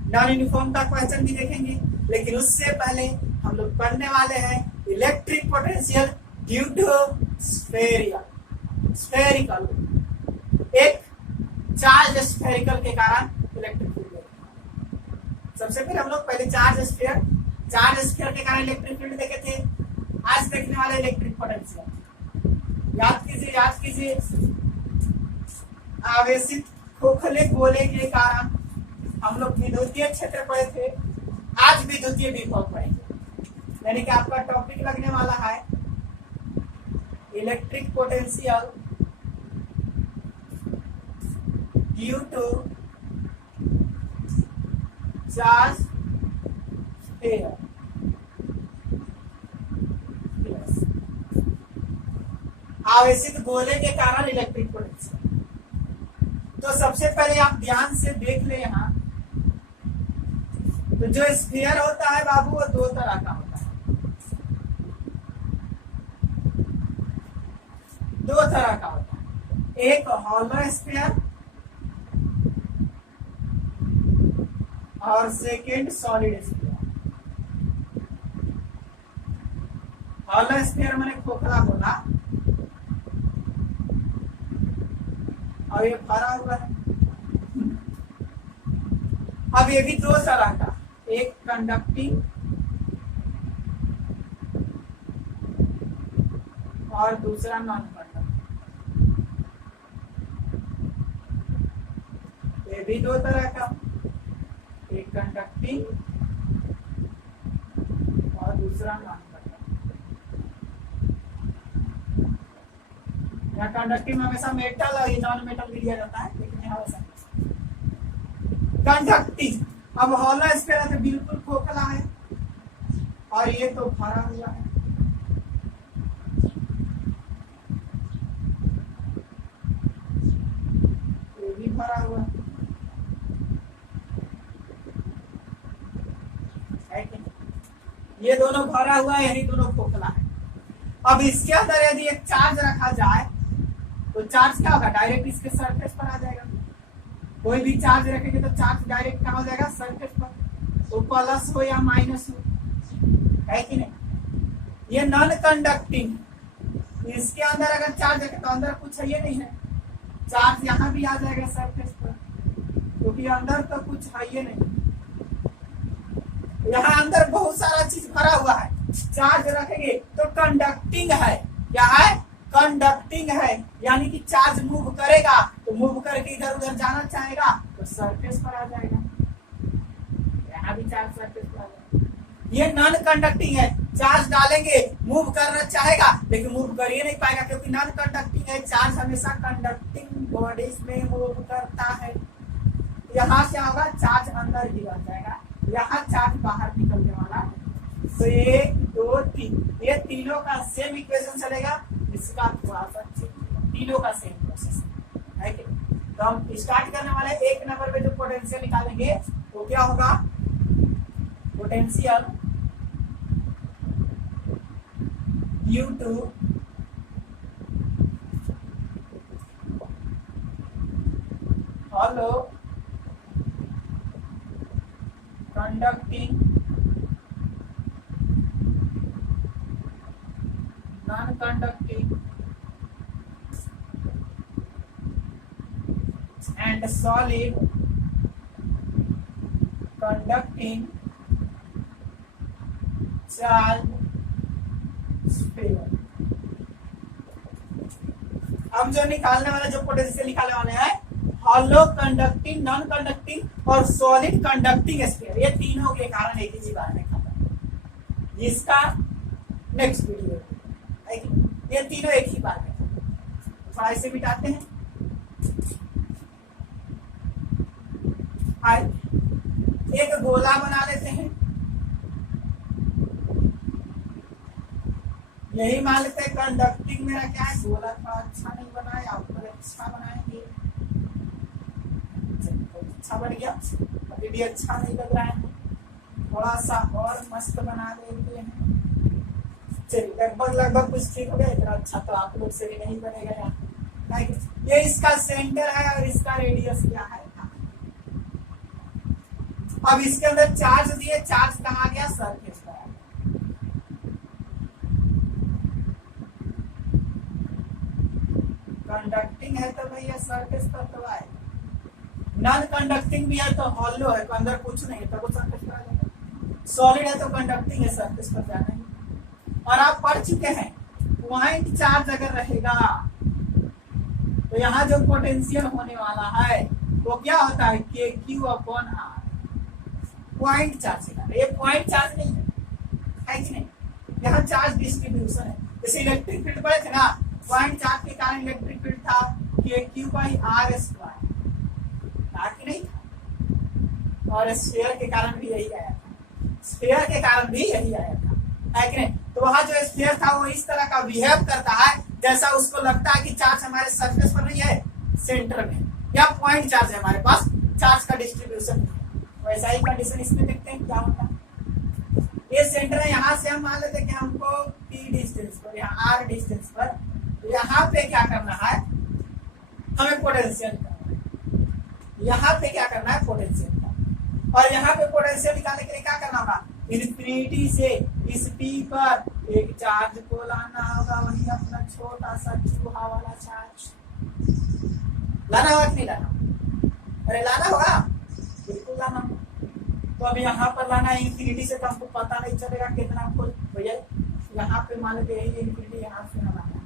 नॉन यूनिफॉर्म का क्वेश्चन भी देखेंगे, लेकिन उससे पहले हम लोग पढ़ने वाले हैं electric potential due to spherical, एक चार्ज स्फेरिकल के कारण इलेक्ट्रिक फील्ड। सबसे पहले हम लोग पहले चार्ज स्फीयर के कारण इलेक्ट्रिक फील्ड देखे थे, आज देखने वाले इलेक्ट्रिक पोटेंशियल। याद कीजिए, आवेशित खोखले गोले के कारण हम लोग विद्युतीय क्षेत्र पढ़े थे, आज विद्युतीय विभव पढ़ेंगे, यानी कि आपका टॉपिक लगने वाला है electric potential due to charge sphere. आवेशित गोले के कारण इलेक्ट्रिक पोटेंशियल। तो सबसे पहले आप ध्यान से देख ले, यहाँ तो जो स्फीयर होता है बाबू वो 2 तरह का होता है, 2 तरह का होता है, एक हॉलो स्फीयर और second solid sphere. Hollow sphere मैंने खोखला बोला, और ये भरा हुआ है। अब ये भी 2 तरह का, एक कंडक्टिंग और दूसरा नॉन कंडक्टिंग। ये भी 2 तरह का, एक कंडक्टिंग और दूसरा नॉन कंडक्टिंग। कंडक्टिंग में हमेशा मेटल और नॉन मेटल भी दिया जाता है, लेकिन यहाँ वैसा कंडक्टिंग। अब हॉलो स्फीयर तो बिल्कुल खोखला है और ये तो भरा हुआ है। ये भी भरा हुआ है कि ये दोनों भरा हुआ है, यानी दोनों खोखला है। अब इसके अंदर यदि एक चार्ज रखा जाए तो चार्ज क्या होगा, डायरेक्ट इसके सरफेस पर आ जाएगा। कोई भी चार्ज रखेंगे तो चार्ज डायरेक्ट कहाँ हो जाएगा, सरफेस पर, तो प्लस हो या माइनस हो, है कि नहीं। ये नॉन कंडक्टिंग, इसके अंदर अगर चार्ज रखे तो अंदर कुछ है ये नहीं है, चार्ज यहाँ भी आ जाएगा सरफेस पर, क्योंकि अंदर तो कुछ है ये नहीं। यहाँ अंदर बहुत सारा चीज भरा हुआ है, चार्ज रखेंगे तो कंडक्टिंग है। क्या है, कंडक्टिंग है, यानी कि चार्ज मूव करेगा तो मूव करके इधर उधर जाना चाहेगा तो सरफेस पर आ जाएगा, यहाँ भी चार्ज सरफेस पर आ जाएगा। ये नॉन कंडक्टिंग है, चार्ज डालेंगे मूव करना चाहेगा लेकिन मूव कर ही नहीं पाएगा, क्योंकि नॉन कंडक्टिंग है। चार्ज हमेशा कंडक्टिंग बॉडीज में मूव करता है। यहाँ क्या होगा, चार्ज अंदर ही रह जाएगा, यहाँ चार्ज बाहर निकलने वाला है। तो 1 2 3 ये तीनों का सेम इक्वेशन चलेगा, इसका थोड़ा सा तीनों का सेम प्रोसेस है कि। तो हम स्टार्ट करने वाले 1 नंबर पे जो पोटेंशियल निकालेंगे वो क्या होगा, potential due to hollow conducting non-conducting and solid conducting charge sphere। हम जो निकालने वाले जो पोटेंशियल निकालने वाले हैं, हॉलो कंडक्टिंग, नॉन कंडक्टिंग और सॉलिड कंडक्टिंग स्फीयर, ये तीनों के कारण एक ही बार में खत्म। इसका नेक्स्ट वीडियो, ये तीनों एक ही बात है। थोड़ा इसे मिटाते हैं। आइए एक गोला बना लेते हैं, यही मान लेते हैं कंडक्टिंग मेरा क्या है, गोला थोड़ा अच्छा नहीं बना है, आप लोग अच्छा बनाएंगे। अच्छा बन गया, अभी भी अच्छा नहीं लग रहा है, थोड़ा सा और मस्त बना देते हैं। चलिए लगभग कुछ ठीक हो गया, इतना अच्छा तो आप लोग से भी नहीं बनेगा यार। ये इसका सेंटर है और इसका रेडियस क्या है। अब इसके अंदर चार्ज दिए, चार्ज कहाँ गया, सरफेस पर आ गया। कंडक्टिंग है तो भैया सरफेस पर तो आए, नॉन कंडक्टिंग भी है तो हॉलो है तो अंदर कुछ नहीं है तो वो सरफेस पर आ जाएगा। सॉलिड है तो कंडक्टिंग है, सरफेस पर जाना है। और आप पढ़ चुके हैं, पॉइंट चार्ज अगर रहेगा तो यहाँ जो पोटेंशियल होने वाला है वो क्या होता है, KQ/R। पॉइंट चार्ज है, ये पॉइंट चार्ज नहीं है कि नहीं, यहाँ चार्ज डिस्ट्रीब्यूशन है। जैसे इलेक्ट्रिक फील्ड पढ़े थे ना, पॉइंट चार्ज के कारण इलेक्ट्रिक फील्ड था KQ/R², था कि नहीं था। और स्फीयर के कारण भी यही आया था, स्फीयर के कारण भी यही आया था, है कि नहीं। तो वहां जो स्फीयर था वो इस तरह का बिहेव करता है जैसा उसको लगता है कि चार्ज हमारे सरफेस पर नहीं है, सेंटर में, या पॉइंट चार्ज है हमारे पास, चार्ज का डिस्ट्रीब्यूशन है। वैसा ही कंडीशन इसमें देखते हैं क्या होता है। ये सेंटर है, यहाँ से हम मान लेते हैं कि हमको P डिस्टेंस पर, यहाँ R डिस्टेंस पर, यहाँ पे क्या करना है, हमें पोटेंशियल करना है। यहाँ पे क्या करना है, पोटेंशियल का। और यहाँ पे पोटेंशियल निकालने के लिए क्या करना होगा, इन्फिनिटी से इस P पर एक चार्ज को लाना होगा, वही अपना छोटा सा चूहा वाला चार्ज लाना होगा कि नहीं लाना, अरे लाना होगा, बिल्कुल लाना। तो अभी यहाँ पर लाना है इन्फिनिटी से, तो हमको पता नहीं चलेगा कितना फोर्स भैया। यहाँ पे मान लेते हैं इन्फिनिटी, यहाँ से हम लाना,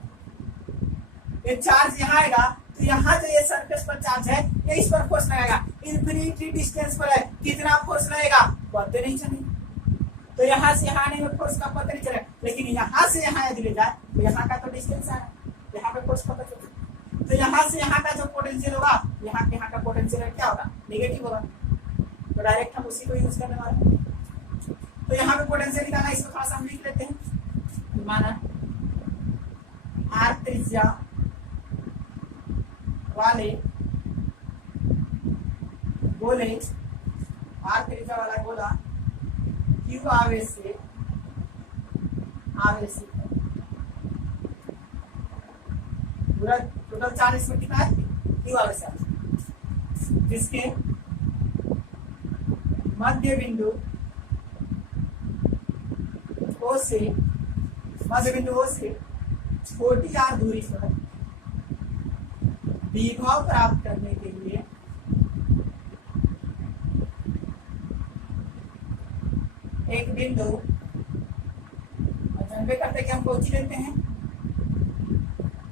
ये चार्ज यहाँ आएगा तो यहाँ जो ये सरफेस पर चार्ज है ये इस पर फोर्स लगेगा, इन्फिनिटी डिस्टेंस पर है, कितना फोर्स लगेगा पता नहीं चलेगा। तो यहाँ से यहाँ आने में फोर्स का पता नहीं चलेगा, लेकिन यहाँ से यहाँ यदि ले जाए तो यहाँ का तो डिस्टेंस है, यहाँ पे फोर्स पता चलेगा। तो यहाँ से यहाँ का जो पोटेंशियल होगा, यहाँ के यहाँ का पोटेंशियल क्या होगा, नेगेटिव होगा। तो डायरेक्ट हम उसी को यूज करने वाले हैं। तो यहाँ पे पोटेंशियल निकालना, इसको थोड़ा सा हम लिख लेते हैं। माना आर त्रिज्या वाले गोले, आर त्रिज्या वाला गोला क्यू आवेश से आवेशित है। पूरा टोटल चार्ज इसमें कितना है, क्यू आवेश है, जिसके मध्य बिंदु O से, मध्य बिंदु O से छोटी आर दूरी पर विभव प्राप्त करने के लिए एक बिंदु जनरे करते कि हम कौन सी लेते हैं,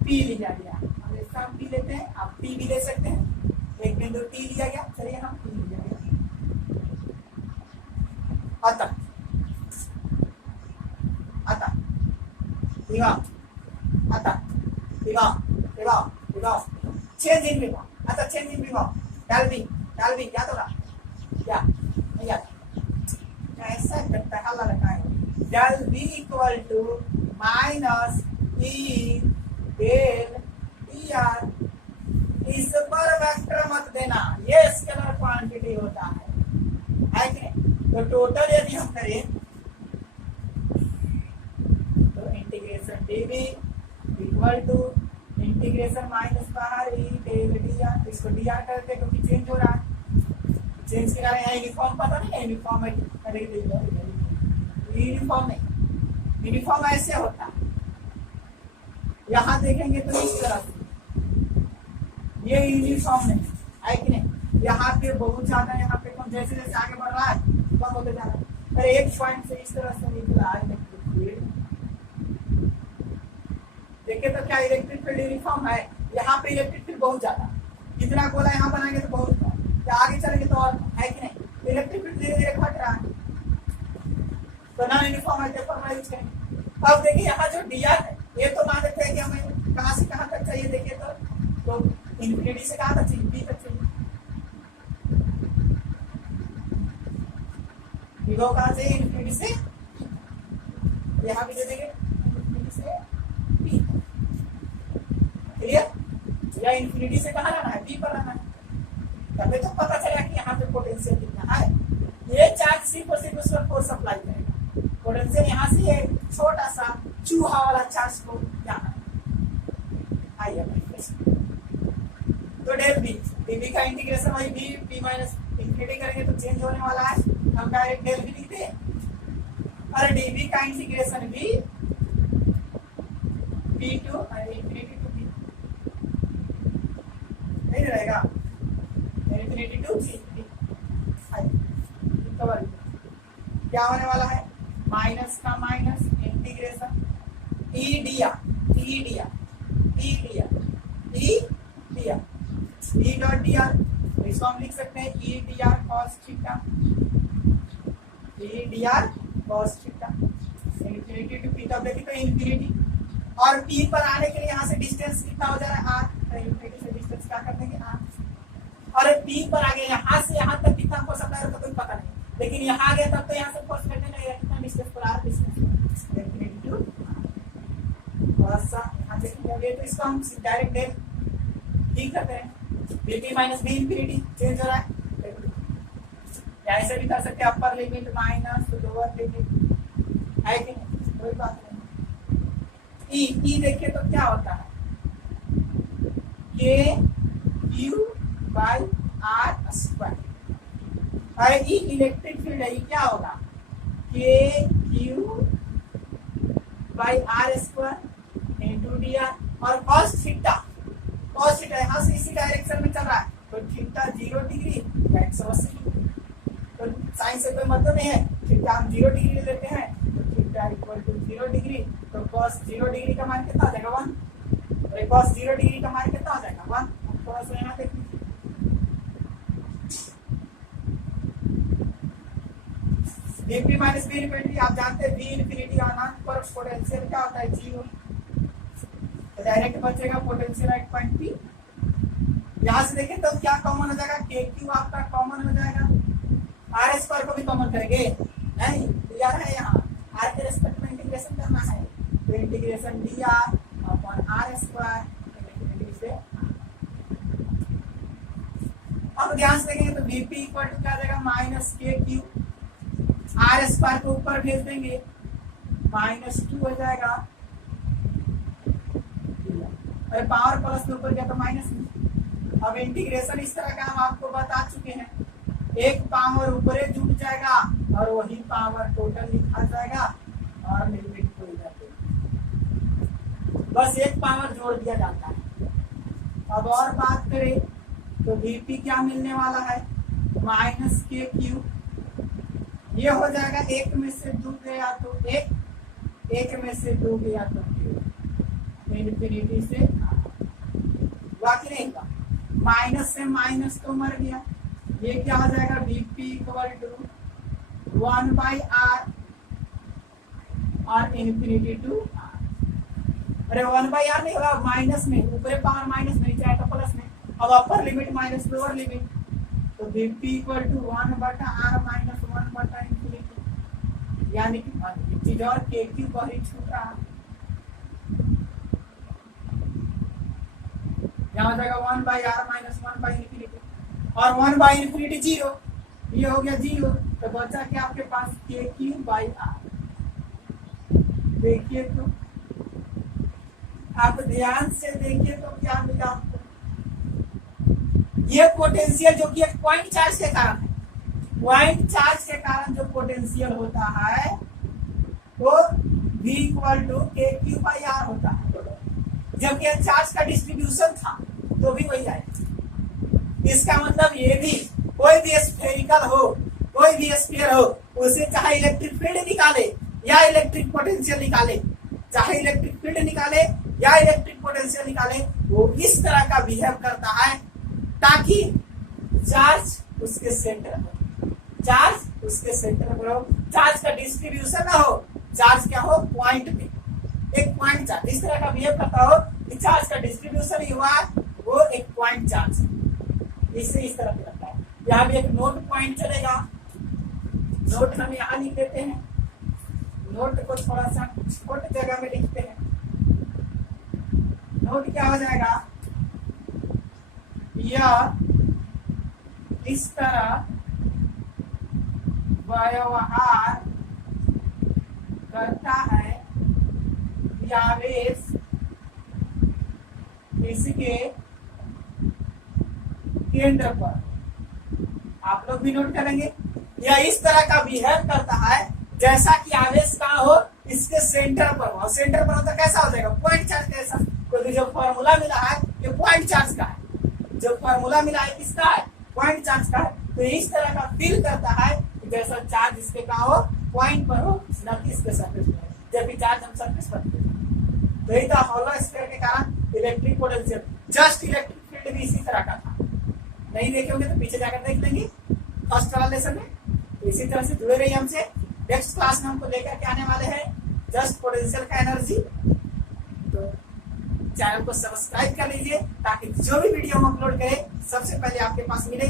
P लिया गया, हम इसका हम P लेते हैं, आप P भी ले सकते हैं। एक बिंदु T लिया गया, चलिए हम P लिया गया। अतः चेंज इन विभव, अतः चेंज इन विभव डाल भी क्या होगा, क्या नहीं आता, ऐसा करता है हल्ला रखा है, del B equal to minus E del T R. इस पर वेक्टर मत देना, ये स्केलर क्वांटिटी होता है कि नहीं। तो टोटल यदि हम करें तो integration D V equal to integration minus बाहर ई डेल डी आर, इसको डी आर करते क्योंकि चेंज हो रहा है, चेंज के कारण यहाँ यूनिफॉर्म पता नहीं है, यूनिफॉर्म है, यूनिफॉर्म नहीं, यूनिफॉर्म ऐसे होता है। यहाँ देखेंगे तो इस तरह से ये यूनिफॉर्म नहीं है कि नहीं, यहाँ पे बहुत ज्यादा, यहाँ पे कम, जैसे जैसे आगे बढ़ रहा है कम होते जा रहा है। पर एक पॉइंट से इस तरह से निकला है, देखिए तो क्या इलेक्ट्रिक फील्ड यूनिफॉर्म है, यहाँ पे इलेक्ट्रिक फील्ड बहुत ज्यादा, कितना गोला यहाँ बनाएंगे तो बहुत, क्या आगे चलेंगे तो और है कि नहीं, इलेक्ट्रिक फील्ड धीरे धीरे घट रहा है, तो नॉन यूनिफॉर्म है, फॉर्मूला यूज करेंगे। अब देखिए यहाँ जो डीआर है, ये तो मान लेते हैं कि हमें कहाँ से कहाँ तक चाहिए, देखिए तो इन्फिनिटी से कहाँ तक चाहिए, बी तक चाहिए, विभव कहाँ से, इन्फिनिटी से, यहाँ भी दे देंगे इन्फिनिटी से बी, क्लियर, या इन्फिनिटी से कहाँ लाना है, बी पर लाना है, तभी तो पता चला कि यहाँ पे पोटेंशियल कितना है। ये चार्ज सिर्फ और सिर्फ उस पर फोर्स अप्लाई करेगा, पोटेंशियल यहाँ से ये छोटा सा चूहा वाला चार्ज को यहाँ आइए, तो डेल बी, डीबी का इंटीग्रेशन वही बी, बी माइनस इंफिनिटी करेंगे तो चेंज होने वाला है, हम डायरेक्ट डेल बी लिखते हैं, और डीबी का integration B, B to infinity to B नहीं रहेगा, इंफिनिटी टू बी, क्या होने वाला है, माइनस का माइनस इंटीग्रेशन ई डिया, ई डिया, ई डिया, ई डिया, ई डॉट डी आर, इसको हम लिख सकते हैं E D R cos theta, E D R cos theta, infinity to P, तब देखिए तो इन्फिनिटी, और पी पर आने के लिए यहाँ से डिस्टेंस कितना हो जा रहा है, आर, तो इन्फिनिटी से डिस्टेंस क्या कर देंगे, आर, और पी पर आगे यहाँ से यहाँ तक कितना फोर्स अप्लाई होता कोई पता नहीं, लेकिन यहाँ आ गया तब तो यहाँ से फोर्स करने लगेगा, कितना डिस्टेंस पर आर डिस्टेंस, इन्फिनिटी टू, थोड़ा सा यहाँ देखेंगे तो इसको हम डायरेक्ट डेल डी करते हैं, B minus B infinity change हो रहा है, या ऐसे भी कर सकते हैं, upper limit minus lower limit, है कि नहीं, कोई बात नहीं। ई देखिए तो क्या होता है, के क्यू बाई आर स्क्वायर, और ई इलेक्ट्रिक फील्ड है, क्या होगा, K Q by R square into D R, और कॉस थीटा, कॉस थीटा यहाँ से इसी डायरेक्शन में चल रहा है, तो थीटा 0 डिग्री, 180 डिग्री, तो साइन से कोई मतलब नहीं है, थीटा हम 0 डिग्री ले लेते हैं, तो थीटा इक्वल टू 0 डिग्री, तो कॉस 0 डिग्री का मान कितना आ जाएगा, 1, और कॉस 0 डिग्री का मान कितना आ जाएगा, 1, थोड़ा सा यहाँ देखिए, Vp माइनस वी इनफिनिटी, आप जानते हैं वी इनफिनिटी अनंत पर पोटेंशियल क्या होता है, जीरो। तो डायरेक्ट बचेगा पोटेंशियल एट पॉइंट पी। यहां से देखें तो क्या कॉमन हो जाएगा, के क्यू आपका कॉमन हो जाएगा। आर स्क्वायर को भी कॉमन करेंगे, नहीं क्लियर है, यहाँ आर के रेस्पेक्ट में इंटीग्रेशन करना है, तो integration D R upon R square infinity से। अब ध्यान से देखेंगे तो Vp इक्वल टू क्या आ जाएगा, माइनस के क्यू, आर स्क्वायर को ऊपर भेज देंगे, माइनस 2 हो जाएगा, अरे पावर प्लस के ऊपर गया तो माइनस में। अब इंटीग्रेशन इस तरह का हम आपको बता चुके हैं, एक पावर ऊपरे जुट जाएगा और वही पावर टोटल लिखा जाएगा और लिमिट को बस एक पावर जोड़ दिया जाता है। अब और बात करें तो Vp क्या मिलने वाला है, माइनस के क्यू, ये हो जाएगा एक में से 2 गया तो एक में से 2 गया तो इनफिनिटी से बाकी नहीं का, माइनस से माइनस तो मर गया, ये क्या हो जाएगा Vp इक्वल टू 1/r और इनफिनिटी टू, अरे 1/r नहीं होगा, माइनस में ऊपर पावर माइनस में, नीचे आएगा प्लस में। अब upper limit minus lower limit, तो Vp equal to 1/r minus infinity, यानी कि चीज और के क्यू बाहरी छूट रहा है, यहाँ हो जाएगा 1/r माइनस 1/इनफिनिटी और 1/इनफिनिटी 0, ये हो गया 0, तो बचा क्या आपके पास के क्यू बाई आर। देखिए तो आप ध्यान से देखिए तो क्या मिला आपको, ये पोटेंशियल जो कि एक पॉइंट चार्ज के कारण है, पॉइंट चार्ज के कारण जो पोटेंशियल होता है वो V equal to K Q by are होता है, जबकि चार्ज का डिस्ट्रीब्यूशन था तो भी वही आएगा। इसका मतलब ये भी कोई भी स्फेरिकल हो, कोई भी स्फीयर हो, उसे चाहे इलेक्ट्रिक फील्ड निकाले या इलेक्ट्रिक पोटेंशियल निकाले, चाहे इलेक्ट्रिक फील्ड निकाले या इलेक्ट्रिक पोटेंशियल निकाले, वो इस तरह का बिहेव करता है ताकि चार्ज उसके सेंटर हो, चार्ज उसके सेंटर पर हो, चार्ज का डिस्ट्रीब्यूशन ना हो, चार्ज क्या हो पॉइंट में, एक पॉइंट चार्ज इस तरह का बिहेव करता हो कि चार्ज का डिस्ट्रीब्यूशन ही हुआ वो एक पॉइंट चार्ज है, इससे इस तरह से लगता है। यहाँ भी एक नोट पॉइंट चलेगा, नोट हम यहाँ लिख देते हैं, नोट को थोड़ा सा छोटी जगह में लिखते हैं। नोट क्या हो जाएगा, यह इस तरह व्यवहार करता है कि आवेश इसके केंद्र पर, आप लोग भी नोट करेंगे, यह इस तरह का बिहेव करता है जैसा कि आवेश कहाँ हो, इसके सेंटर पर हो। सेंटर पर हो तो कैसा हो जाएगा, पॉइंट चार्ज कैसा, क्योंकि जो फॉर्मूला मिला है ये पॉइंट चार्ज का है, जो फॉर्मूला मिला है किसका है, पॉइंट चार्ज का है। तो इस तरह का फील करता है कि जैसा चार्ज इसके कहाँ हो, पॉइंट पर हो, न कि इसके सरफेस पर, जबकि चार्ज हम सरफेस पर। तो यही था हॉलो स्फीयर के कारण electric potential, just electric field भी इसी तरह का था। नहीं देखे होंगे तो पीछे जाकर देख लेंगे फर्स्ट वाला लेसन में। तो इसी तरह से जुड़े रहिए हमसे, नेक्स्ट क्लास में हमको लेकर के आने वाले हैं जस्ट पोटेंशियल का एनर्जी। तो चैनल को सब्सक्राइब कर लीजिए ताकि जो भी वीडियो हम अपलोड करें सबसे पहले आपके पास मिले।